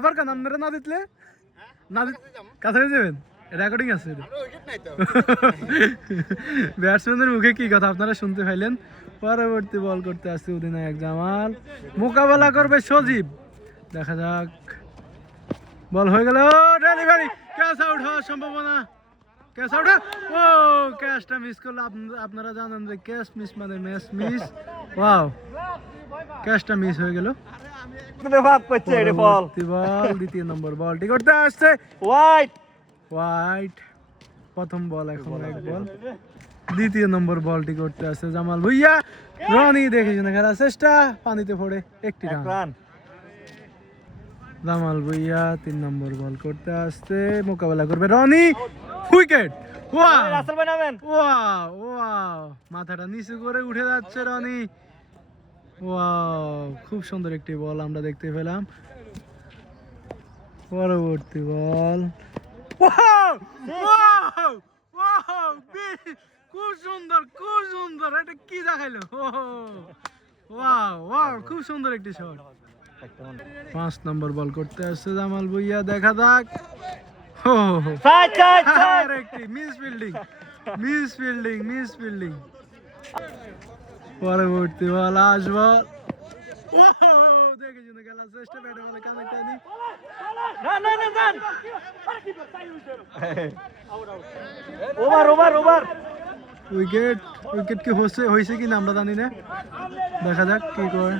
আবার কেন আপনারা না দিতলে না কাছাকাছি যাবেন রেকর্ডিং আছে ব্যাটসম্যানের মুখে কি কথা আপনারা শুনতে পাইলেন পরবর্তী বল করতে আসছে অধিনায়ক জামাল মোকাবেলা করবে সজীব দেখা যাক বল হয়ে গেল ডেলিভারি ক্যাচ আউট হওয়ার সম্ভাবনা ক্যাচ আউট ও ক্যাচটা মিস করলো আপনারা জানেন যে ক্যাচ মিস মানে ম্যাচ মিস ওয়াও ক্যাচটা মিস হয়ে গেল বল দ্বিতীয় নম্বর বলটি করতে আসছে হোয়াইট প্রথম বল এখন এক বল দ্বিতীয় নম্বর বলটি করতে আসছে জামাল ভুইয়া রনি দেখেছেন খেলার চেষ্টা পানিতে পড়ে একটি রান জামাল ভুইয়া 3 নম্বর বল করতে আসছে মোকাবেলা করবে রনি উইকেট মাথাটা নিচু করে উঠে যাচ্ছে রনি খুব সুন্দর একটি বল আমরা দেখতে পেলাম পরবর্তী বল খুব সুন্দর এটা কি দেখাইলো খুব সুন্দর একটি শট 5 নম্বর বল করতে আসছে জামাল ভুইয়া দেখা যাক মিস ফিল্ডিং পরবর্তী বল আসবো দেখেছি না খেলার চেষ্টা ব্যাটে বলে কানেক্ট হয়নি উইকেট কি হয়েছে কিনা আমরা জানি না দেখা যাক কি করে